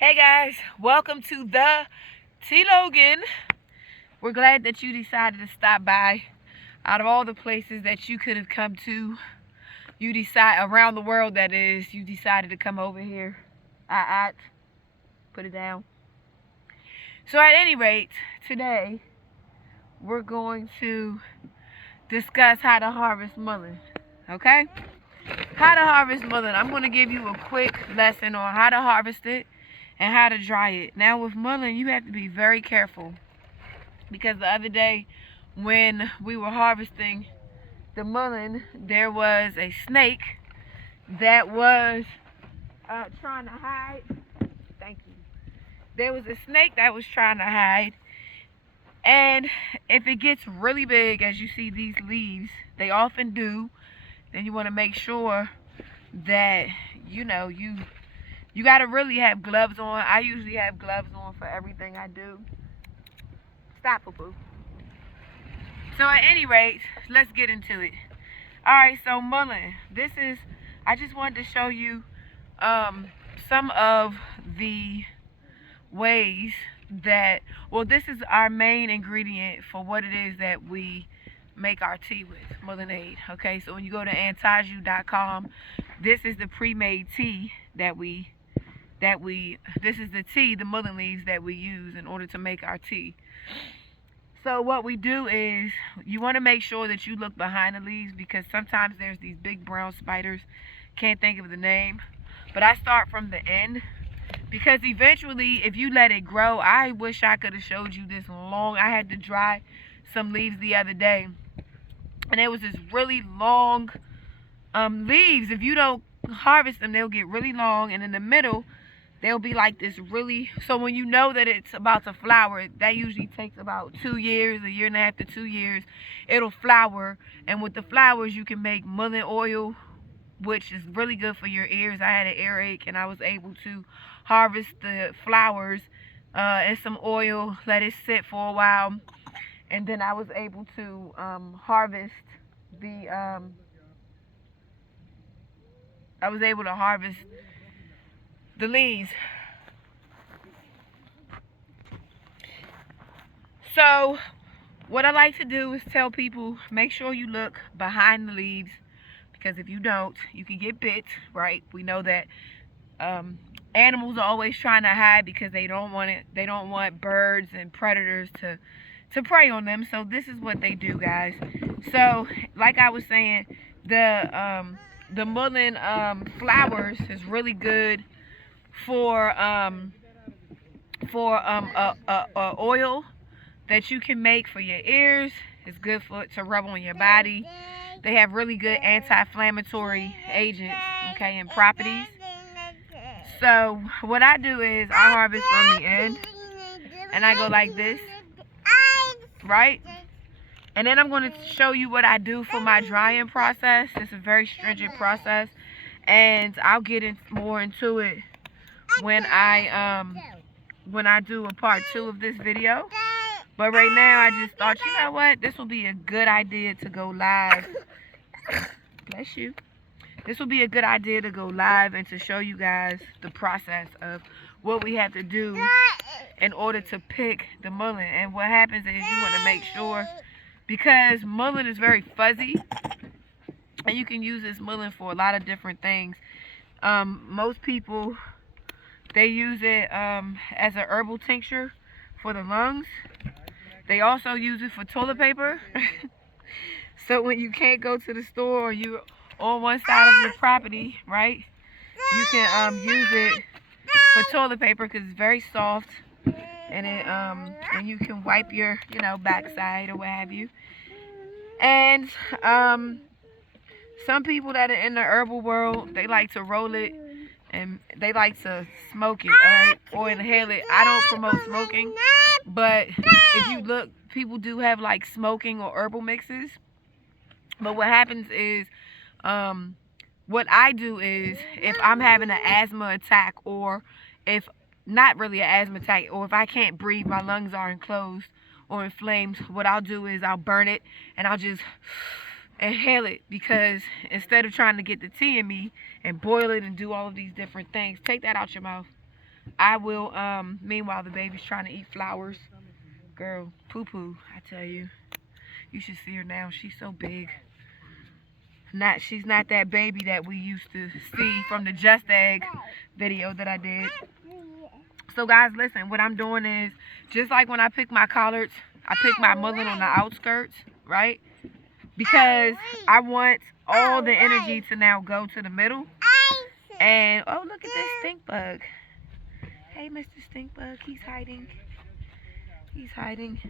Hey guys, welcome to the T Logan. We're glad that you decided to stop by. Out of all the places that you could have come to, you decide around the world, that is, you decided to come over here. Put it down. So at any rate, today we're going to discuss how to harvest mullein. Okay? How to harvest mullein. I'm going to give you a quick lesson on how to harvest it and how to dry it. Now with mullein, you have to be very careful, because the other day when we were harvesting the mullein, there was a snake that was trying to hide. Thank you. There was a snake that was trying to hide, and if it gets really big, as you see these leaves, they often do, then you want to make sure that you got to really have gloves on. I usually have gloves on for everything I do. Stop, poo-poo. So at any rate, let's get into it. Alright, so mullein. I just wanted to show you some of the ways that, well, this is our main ingredient for what it is that we make our tea with, mullein. Okay, so when you go to antaju.com, this is the pre-made tea this is the tea, the mullein leaves that we use in order to make our tea. So what we do is, you want to make sure that you look behind the leaves, because sometimes there's these big brown spiders. Can't think of the name, but I start from the end, because eventually if you let it grow, I wish I could have showed you this long. I had to dry some leaves the other day, and it was this really long leaves. If you don't harvest them, they'll get really long, and in the middle they'll be like this really, so when you know that it's about to flower, that usually takes about 2 years, 1.5 to 2 years, it'll flower. And with the flowers, you can make mullein oil, which is really good for your ears. I had an earache, and I was able to harvest the flowers and some oil, let it sit for a while, and then I was able to harvest the leaves. So what I like to do is tell people, make sure you look behind the leaves, because if you don't, you can get bit, right? We know that animals are always trying to hide because they don't want birds and predators to prey on them. So this is what they do, guys. So like I was saying, the mullein flowers is really good for oil that you can make for your ears. It's good to rub on your body. They have really good anti-inflammatory agents, okay, and properties. So what I do is I harvest from the end, and I go like this, right? And then I'm going to show you what I do for my drying process. It's a very stringent process, and I'll get more into it when I do a part 2 of this video. But right now, I just thought, you know what, this will be a good idea to go live. Bless you. This will be a good idea to go live and to show you guys the process of what we have to do in order to pick the mullein. And what happens is, you want to make sure, because mullein is very fuzzy, and you can use this mullein for a lot of different things. Most people, they use it as a herbal tincture for the lungs. They also use it for toilet paper. So when you can't go to the store, or you're on one side of your property, right, you can use it for toilet paper, because it's very soft, and and you can wipe your backside or what have you. And some people that are in the herbal world, they like to roll it, and they like to smoke it or inhale it. I don't promote smoking, but if you look, people do have like smoking or herbal mixes. But what happens is, what I do is, if I'm having an asthma attack, or if not really an asthma attack, or if I can't breathe, my lungs are enclosed or inflamed, what I'll do is I'll burn it, and I'll just inhale it, because instead of trying to get the tea in me and boil it and do all of these different things, take that out your mouth. I will, meanwhile, the baby's trying to eat flowers. Girl, poo-poo, I tell you. You should see her now. She's so big. She's not that baby that we used to see from the Just Egg video that I did. So guys, listen, what I'm doing is, just like when I pick my collards, I pick my mullein on the outskirts, right? Because I want all the energy to now go to the middle. And, oh, look at this stink bug. Hey, Mr. Stink Bug, he's hiding. He's hiding.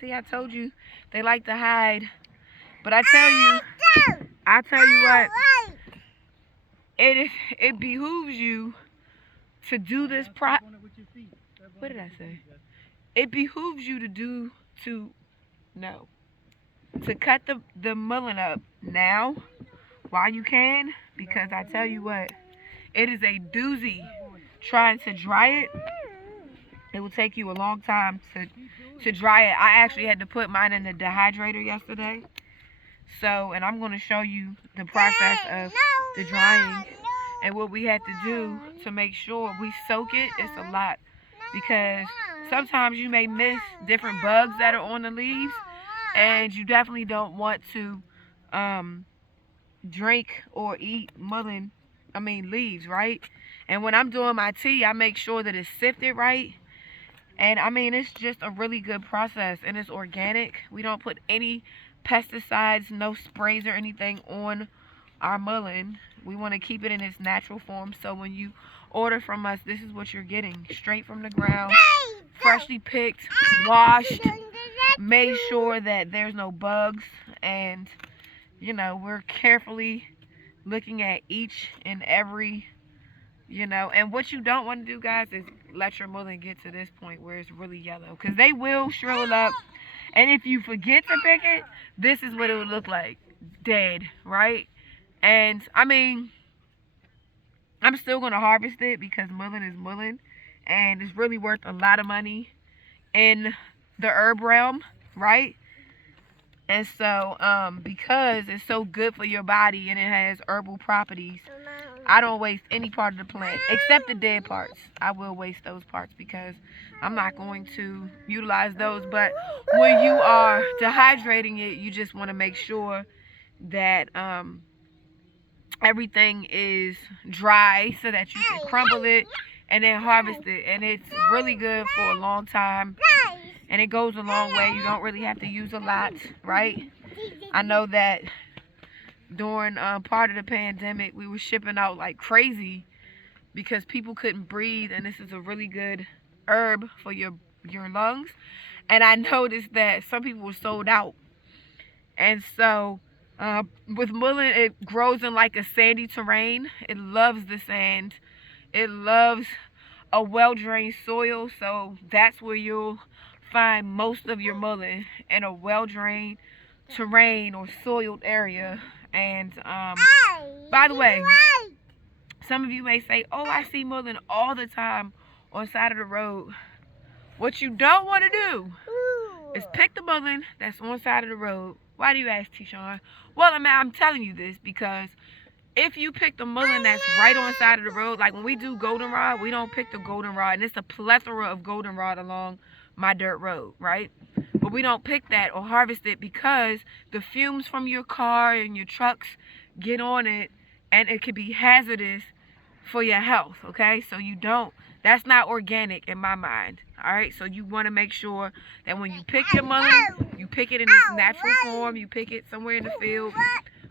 See, I told you, they like to hide. But I tell you what, it behooves you to do this what did I say? It behooves you to cut the mullein up now while you can, because I tell you what, it is a doozy trying to dry it. It will take you a long time to dry it. I actually had to put mine in the dehydrator yesterday. So, and I'm going to show you the process of the drying and what we had to do to make sure we soak it. It's a lot, because sometimes you may miss different bugs that are on the leaves, and you definitely don't want to drink or eat leaves, right? And when I'm doing my tea, I make sure that it's sifted right. And I mean, it's just a really good process, and it's organic. We don't put any pesticides, no sprays or anything on our mullein. We want to keep it in its natural form. So when you order from us, this is what you're getting, straight from the ground, freshly picked, washed, made sure that there's no bugs, and you know, we're carefully looking at each and every, you know. And what you don't want to do, guys, is let your mullein get to this point where it's really yellow, because they will shrivel up. And if you forget to pick it, this is what it would look like, dead, right? And I mean, I'm still going to harvest it, because mullein is mullein, and it's really worth a lot of money in the herb realm, right? And so, because it's so good for your body and it has herbal properties, I don't waste any part of the plant, except the dead parts. I will waste those parts, because I'm not going to utilize those. But when you are dehydrating it, you just want to make sure that everything is dry, so that you can crumble it and then harvest it. And it's really good for a long time, and it goes a long way. You don't really have to use a lot, right? I know that during part of the pandemic, we were shipping out like crazy because people couldn't breathe, and this is a really good herb for your lungs. And I noticed that some people were sold out. And so with mullein, it grows in like a sandy terrain. It loves the sand. It loves a well-drained soil. So that's where you'll find most of your mullein, in a well-drained terrain or soiled area. And by the way, some of you may say, oh, I see mullein all the time on the side of the road. What you don't want to do is pick the mullein that's on the side of the road. Why do you ask, T-Shawn? Well, I'm telling you this because if you pick the mullein that's right on the side of the road, like when we do goldenrod, we don't pick the goldenrod, and it's a plethora of goldenrod along my dirt road, right? But we don't pick that or harvest it because the fumes from your car and your trucks get on it, and it could be hazardous for your health, okay? So you don't, that's not organic in my mind, all right? So you want to make sure that when you pick your mullein, you pick it in its natural form, you pick it somewhere in the field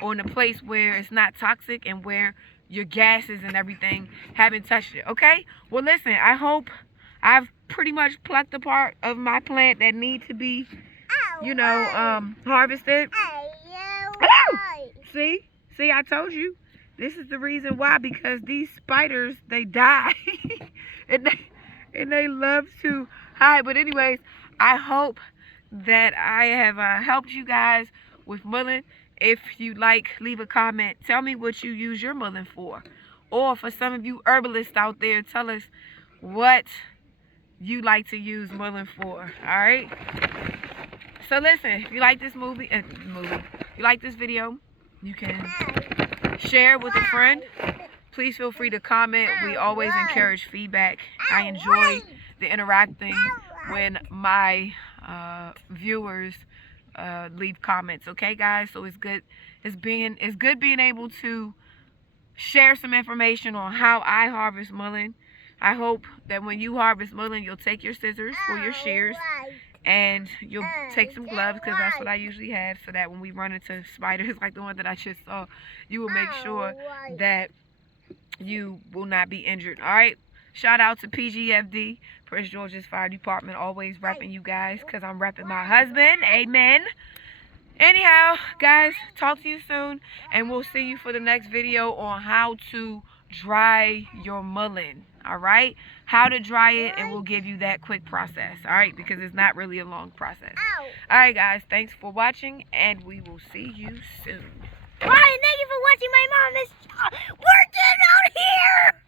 or in a place where it's not toxic and where your gases and everything haven't touched it, okay? Well, listen, I hope I've pretty much plucked the part of my plant that need to be, you know, harvested. See, I told you. This is the reason why, because these spiders, they die. and they love to hide. But anyways, I hope that I have helped you guys with mullein. If you like, leave a comment. Tell me what you use your mullein for. Or for some of you herbalists out there, tell us what you like to use mullein for. Alright? So listen, if you like this if you like this video, you can share it with a friend. Please feel free to comment. We always encourage feedback. I enjoy the interacting when my viewers leave comments. Okay, guys. So it's good. It's good being able to share some information on how I harvest mullein. I hope that when you harvest mullein, you'll take your scissors or your shears, and you'll take some gloves, because that's what I usually have, so that when we run into spiders like the one that I just saw, you will make sure that you will not be injured. All right. Shout out to PGFD, Prince George's Fire Department, always repping you guys, because I'm repping my husband. Amen. Anyhow, guys, talk to you soon, and we'll see you for the next video on how to dry your mullein. All right, how to dry it, and we'll give you that quick process. All right, because it's not really a long process. All right, guys, thanks for watching, and we will see you soon. Bye, and thank you for watching. My mom is working out here.